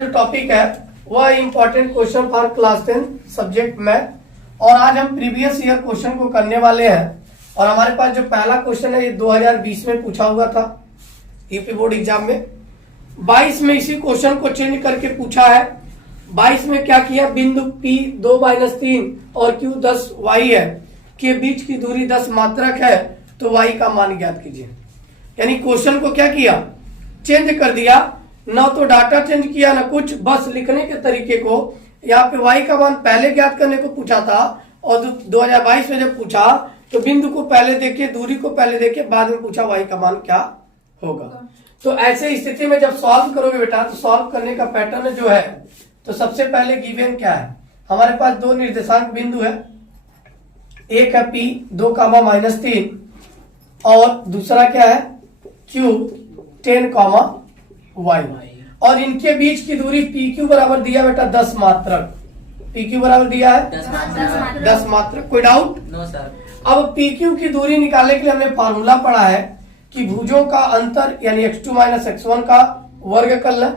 जो टॉपिक है वह important question for class 10 subject math. और आज हम प्रीवियस ईयर क्वेश्चन को करने वाले हैं। और हमारे पास जो पहला क्वेश्चन है ये 2020 में पूछा हुआ था यूपी बोर्ड एग्जाम में। 22 में इसी क्वेश्चन को चेंज करके पूछा है। 22 में क्या किया, बिंदु P 2-3 और Q 10 y है के बीच की दूरी 10 मात्रक है तो y का मान ज्ञात कीजिए। यानी क्वेश्चन को क्या किया, चेंज कर दिया, ना तो डाटा चेंज किया ना कुछ, बस लिखने के तरीके को यहाँ पे y का मान पहले ज्ञात करने को पूछा था और 2022 में जब पूछा तो बिंदु को पहले देखे, दूरी को पहले देखे, बाद में पूछा y का मान क्या होगा। तो ऐसे स्थिति में जब सॉल्व करोगे बेटा तो सॉल्व करने का पैटर्न जो है, तो सबसे पहले गिवन क्या है, हमारे पास दो निर्देशांक बिंदु है, एक है P 2, -3 और दूसरा क्या है Q 10, y और इनके बीच की दूरी PQ बराबर दिया बेटा 10 मात्रक। PQ बराबर दिया है 10 मात्रक। कोई डाउट? No sir. अब PQ की दूरी निकालने के लिए हमने फार्मूला पढ़ा है कि भुजों का अंतर यानी x2 - x1 का वर्ग कर लें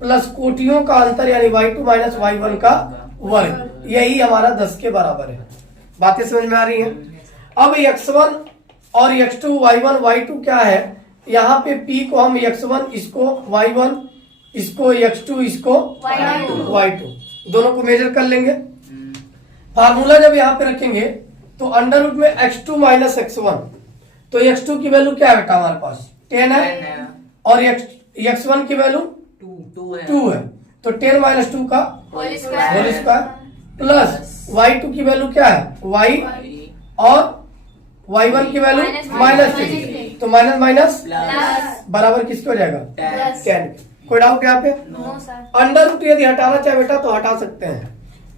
प्लस कोटियों का अंतर यानी y2 - y1 का वर्ग, यही हमारा 10 के बराबर है। बातें समझ में आ रही हैं? अब x1 और x2 y1 y2 क्या है, यहाँ पे P को हम x1 इसको y1 इसको x2 इसको y2 दोनों को मेजर कर लेंगे। फार्मूला जब यहाँ पे रखेंगे तो अंडर रूट में x2 - x1, तो x2 की वैल्यू क्या है बेटा हमारे पास 10 है और x1 की वैल्यू 2 है, तो 10 - 2 का होल स्क्वायर प्लस y2 की वैल्यू क्या है y और y1 की वैल्यू -3, तो माइनस बराबर किसके हो जाएगा 10। कोई डाउट यहाँ पे? अंडर रूट यदि हटाना चाहे बेटा तो हटा सकते हैं।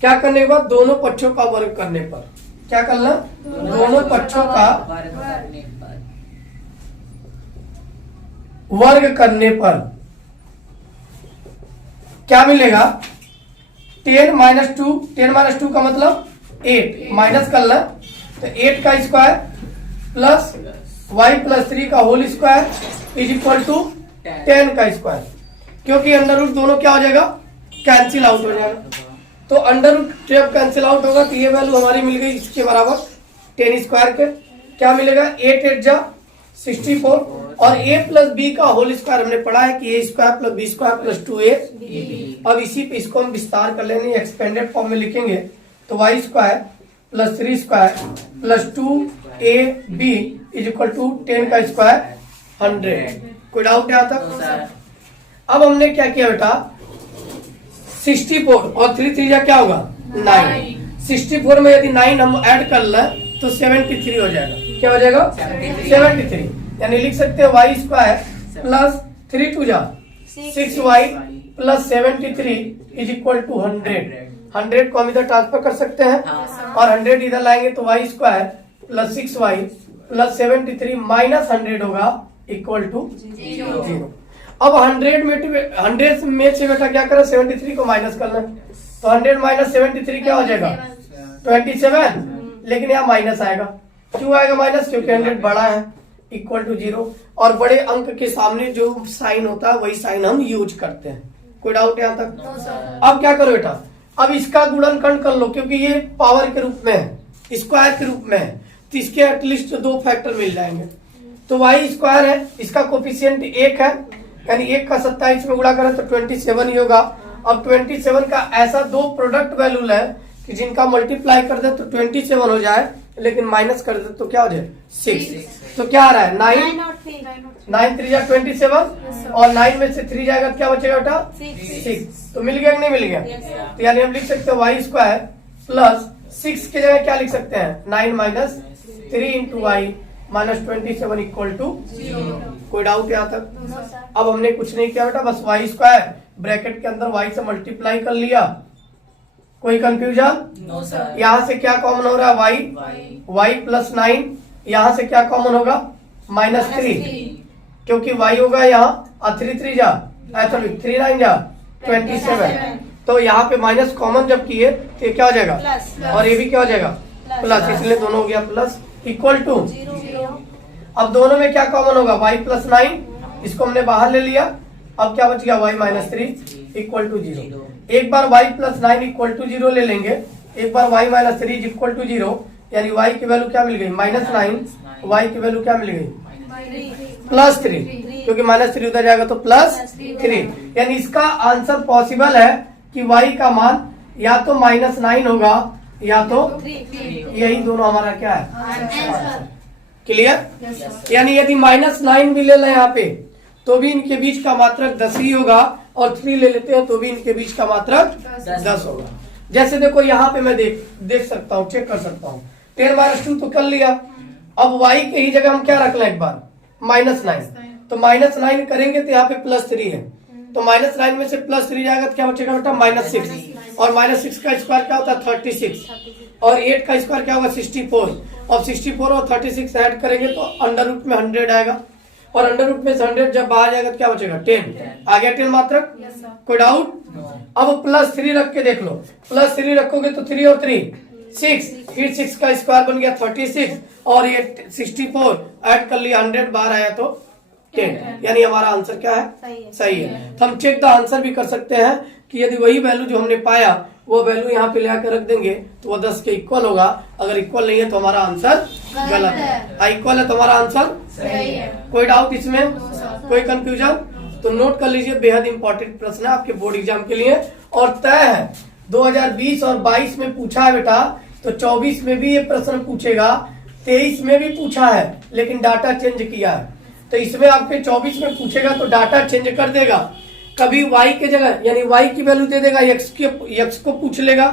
क्या करने के बाद, दोनों पक्षों का वर्ग करने पर। क्या करना, दोनों पक्षों का वर्ग करने पर क्या मिलेगा, 10 - 2 का मतलब 8 माइनस कर लें तो 8 का स्क्वायर प्लस y + 3 का whole square is equal to 10 का स्क्वायर, क्योंकि अंडर रूट दोनों क्या हो जाएगा, कैंसिल आउट हो जाएगा। तो अंडर रूट जब कैंसिल आउट होगा तो ये वैल्यू हमारी मिल गई इसके बराबर 10 स्क्वायर के। क्या मिलेगा, 8 8 जा 64 और a + b का होल स्क्वायर हमने पढ़ा है कि a² + b² + 2ab। अब इसी पे इसको हम विस्तार कर लेंगे, एक्सपेंडेड फॉर्म में लिखेंगे तो y² + 3² + 2ab is equal to 10 का स्क्वायर 100। कोई डाउट यहाँ तक? अब हमने क्या किया बेटा, 64 और 3 3 जा क्या होगा 9। 64 में यदि 9 हम ऐड कर लें तो 73 हो जाएगा। क्या हो जाएगा 73, यानी लिख सकते हैं y² + 3 2 जा 6y + 73 इज इक्वल टू 100 को हम इधर ट्रांसफर कर सकते हैं और 100 इधर लाएंगे तो y² + 6y + 73 - 100 होगा इक्वल टू 0। अब 100 में से बेटा क्या करें, 73 को माइनस करना, तो 100 - 73 क्या हो जाएगा 27, लेकिन यहाँ माइनस आएगा। क्यों आएगा माइनस, क्योंकि 100 बड़ा है इक्वल टू 0 और बड़े अंक के सामने जो साइन होता है वही साइन हम यूज करते हैं। कोई डाउट यहाँ तक? अब क्या करो बेटा, अब इसका गुणनखंड कर लो, क्योंकि ये पावर के रूप में है, स्क्वायर के रूप में है, तो इसके एटलीस्ट 2 फैक्टर मिल जाएंगे। तो y² है, इसका कोफिशिएंट 1 है, यानी 1 का 27 में गुणा करें तो 27 ही होगा। अब 27 का ऐसा 2 प्रोडक्ट वैल्यू है कि जिनका मल्टीप्लाई कर दे तो 27 हो जाए, लेकिन माइनस कर दे तो क्या हो जाए 6। तो क्या आ रहा है 9 3 जा 27 और 9 में से 3 जाएगा, क्या बचेगा बेटा 6। तो मिल गया कि नहीं मिल गया? तो यानी हम लिख सकते हैं y² + 6 की जगह क्या लिख सकते हैं 9 - 3 × y -27 इक्वल टू 0। कोई डाउट यहाँ तक? अब हमने कुछ नहीं किया बेटा, बस y² ब्रैकेट के अंदर y से मल्टीप्लाई कर लिया। कोई कंफ्यूजन? No sir. यहाँ से क्या कॉमन हो रहा है y + 9, यहाँ से क्या कॉमन होगा -3, क्योंकि y होगा यहाँ 3 3 जा 3 9 जा 27, तो यहाँ पे माइनस कॉमन जब किए तो क्या हो जाएगा और ये भी क्या हो जाएगा प्लस, इसलिए दोनों हो गया प्लस इक्वल टू। अब दोनों में क्या कॉमन होगा y + 9, इसको हमने बाहर ले लिया। अब क्या बच गया y - 3 इक्वल टू 0। एक बार y प्लस 9 इक्वल टू 0 ले लेंगे, एक बार y माइनस 3 इक्वल टू 0, यानी y की वैल्यू क्या मिल गई -9, y की वैल्यू क्या मिल गई +3, क्योंकि -3 उधर जाएगा तो +3, यानी इसका आंसर पॉसिबल है कि y का मान या तो -9 होगा या तो 3, यही दोनों हमारा क्या है, क्लियर। यानी यदि -9 भी ले लें यहाँ पे तो भी इनके बीच का मात्रक 10 ही होगा, और 3 ले लेते हैं तो भी इनके बीच का मात्रक 10 होगा। जैसे देखो यहाँ पे मैं देख सकता हूँ, चेक कर सकता हूँ, 10 - 2 तो कर लिया, अब y के ही जगह हम क्या रख लें एक बार -9, तो -9 करेंगे तो यहाँ पे +3 है, तो -9 में से +3 जाएगा तो क्या बचेगा बेटा -6, और -6 का स्क्वायर क्या होता है 36, और 8 का स्क्वायर क्या होगा 64, अब 64 और 36 ऐड करेंगे तो अंडर रूट में 100 आएगा, और अंडर रूट में से 100 जब बाहर जाएगा तो क्या बचेगा 10, आ गया 10 मात्रक, कोई डाउट। अब +3 रख के देख लो, +3 रखोगे तो 3 और 3 6, फिर 6 का स्क्वायर बन गया 36, और ये 64 ऐड कर लिया 100 बाहर आया तो 10, यानी हमारा आंसर क्या है, सही है। तो हम चेक द आंसर भी कर सकते हैं कि यदि वही वैल्यू जो हमने पाया वो वैल्यू यहाँ पे लेकर रख देंगे तो वो 10 के इक्वल होगा, अगर इक्वल नहीं है तो हमारा आंसर गलत है, इक्वल है तो हमारा आंसर सही है। कोई डाउट इसमें, कोई कंफ्यूजन, तो नोट कर लीजिए, बेहद इंपॉर्टेंट प्रश्न है आपके बोर्ड एग्जाम के लिए, और तय है 2020 और 22 में पूछा है बेटा, तो 24 में भी ये प्रश्न पूछेगा, 23 में भी पूछा है लेकिन डाटा चेंज किया है, तो इसमें आपके 24 में पूछेगा तो डाटा चेंज कर देगा, कभी y के जगह यानी y की वैल्यू दे देगा, x को पूछ लेगा,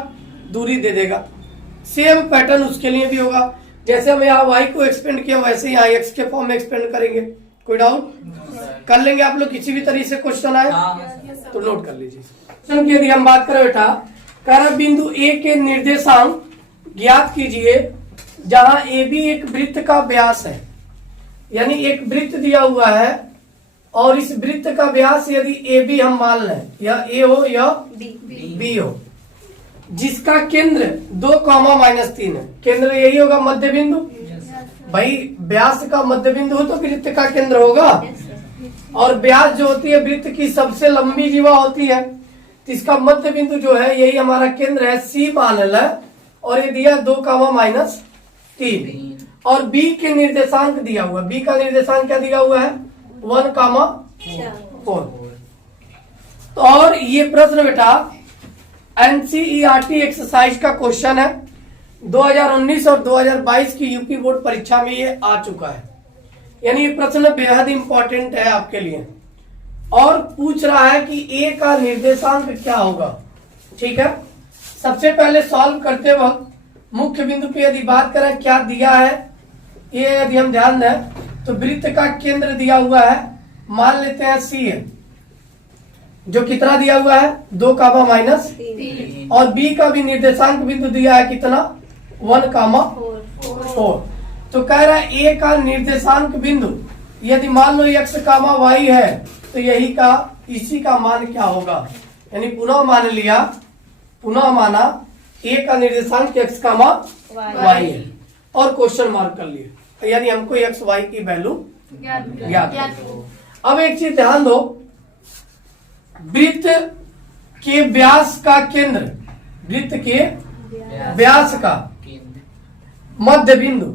दूरी दे देगा, सेम पैटर्न उसके लिए भी होगा, जैसे हम यहाँ y को एक्सपेंड किया वैसे ही यहाँ x के फॉर्म में एक्सपेंड करेंगे। कोई डाउट कर लेंगे आप लोग, किसी भी तरीके से क्वेश्चन आए तो नोट कर लीजिए। क्वेश्चन की यदि हम बात करें बेटा, कह रहा बिंदु A के निर्देशांक ज्ञात कीजिए जहां AB एक वृत्त का व्यास है, यानी एक वृत्त दिया हुआ है और इस वृत्त का व्यास यदि AB हम मान लें, या A हो या B हो, जिसका केंद्र 2, -3 है, केंद्र यही होगा मध्य बिंदु, भाई व्यास का मध्य बिंदु हो तो वृत्त का केंद्र होगा, और व्यास जो होती है वृत्त की सबसे लंबी जीवा होती है, तो इसका मध्य बिंदु जो है यही हमारा केंद्र है, C मान लें, और ये दिया 2, -3, और B के निर्देशांक दिया हुआ, B का निर्देशांक क्या दिया हुआ है 1, 4। तो और ये प्रश्न बेटा NCERT एक्सरसाइज का क्वेश्चन है, 2019 और 2022 की यूपी बोर्ड परीक्षा में ये आ चुका है, यानी ये प्रश्न बेहद इंपॉर्टेंट है आपके लिए, और पूछ रहा है कि A का निर्देशांक क्या होगा। ठीक है, सबसे पहले सॉल्व करते वक्त मुख्य बिंदु पे यदि बात करें क्या दिया है, ये यदि हम ध्यान दें तो वृत्त का केंद्र दिया हुआ है, मान लेते हैं C है, जो कितना दिया हुआ है 2, -3, और B का भी निर्देशांक बिंदु दिया है कितना 1, 4। तो कह रहा है A का निर्देशांक बिंदु यदि मान लो x, y है तो यही का इसी का मान क्या होगा, यानी पुनः मान लिया, पुनः माना A का निर्देशांक x, y है, और क्वेश्चन मार्क कर लिए, यानी हमको x, y की वैल्यू ज्ञात। अब एक चीज ध्यान दो, वृत्त के व्यास का केंद्र, वृत्त के व्यास का मध्य बिंदु,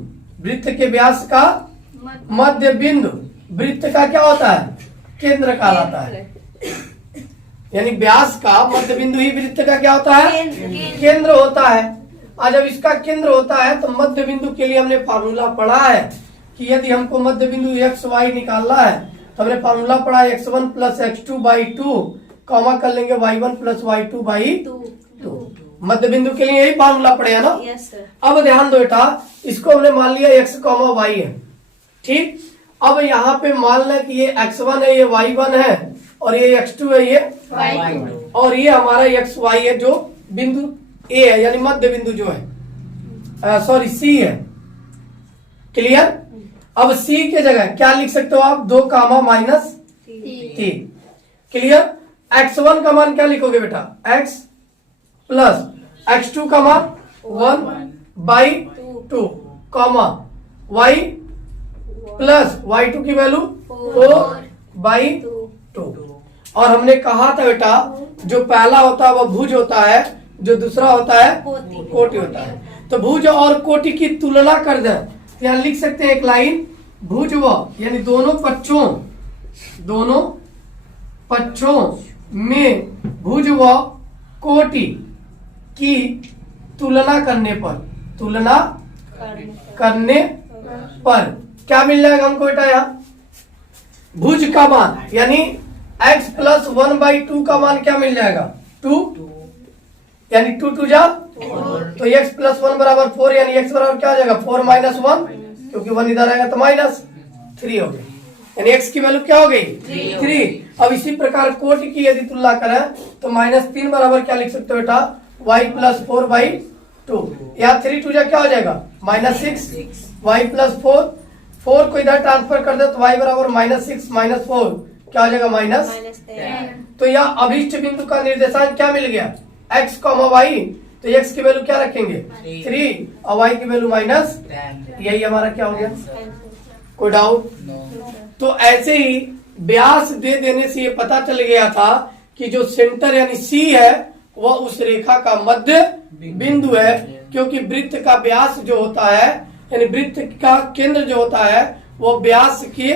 वृत्त के व्यास का मध्य बिंदु वृत्त का क्या होता है केंद्र कहलाता है, यानी व्यास का मध्य बिंदु ही वृत्त का क्या होता है केंद्र होता है। और जब इसका केंद्र होता है तो मध्य बिंदु के लिए हमने फार्मूला पढ़ा है कि यदि हमको मध्य बिंदु x, y निकालना है तो हमने फार्मूला पढ़ा है x1 + x2/2, कॉमा कर लेंगे y1 + y2/2, मध्य बिंदु के लिए यही फार्मूला पड़े है ना। अब ध्यान दो बेटा, इसको हमने मान लिया x, y है, ठीक। अब यहाँ पे मान लें कि ये x1 है, ये y1 है, और ये x2 है, ये y2, और ये हमारा x, y है जो बिंदु A है, यानी मध्य बिंदु जो है सॉरी C है। क्लियर। अब C के जगह क्या लिख सकते हो आप 2, -3। क्लियर। x1 का मान क्या लिखोगे बेटा x प्लस x2 का मान 1/2, y प्लस y2 की वैल्यू 4/2, और हमने कहा था बेटा जो पहला होता है वो भुज होता है, जो दूसरा होता है कोटि होता है। तो भुज और कोटि की तुलना कर दें तो यहाँ लिख सकते हैं एक लाइन, भुज व यानी दोनों पक्षों में भुज व कोटि की तुलना करने पर क्या मिल जाएगा हमको बेटा? यहाँ भुज का मान यानी x प्लस 1/2 का मान क्या मिल जाएगा? 2 यानी 2 2 जा तो x प्लस 1 बराबर 4 यानी x बराबर क्या हो जाएगा? 4 माइनस 1 क्योंकि 1 इधर आएगा तो माइनस 3 हो गई, यानी x की वैल्यू क्या हो गई? 3। अब इसी प्रकार कोटि की यदि तुलना करें तो -3 बराबर क्या लिख सकते हो बेटा? y plus 4/2। यहाँ 3 2 जा क्या हो जाएगा? -6। y प्लस 4 को इधर ट्रांसफर कर दे तो y बराबर -6 - 4 क्या हो जाएगा? -10। तो यहाँ अभीष्ट बिंदु का निर्देशांक क्या मिल गया? x, y। तो x की वैल्यू क्या रखेंगे? 3 और y की वैल्यू माइनस, यही हमारा क्या हो गया? कोई डाउट? तो ऐसे ही व्यास दे देने से ये पता चल गया था कि जो सेंटर यानी C है वह उस रेखा का मध्य बिंदु है, क्योंकि वृत्त का व्यास जो होता है यानी वृत्त का केंद्र जो होता है वो व्यास के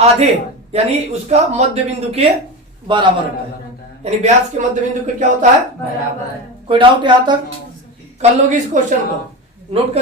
आधे यानी उसका मध्य बिंदु के बराबर होता है, यानी व्यास के मध्य बिंदु के क्या होता है? बराबर। कोई डाउट यहाँ तक? कर लोगे इस क्वेश्चन को? नोट कर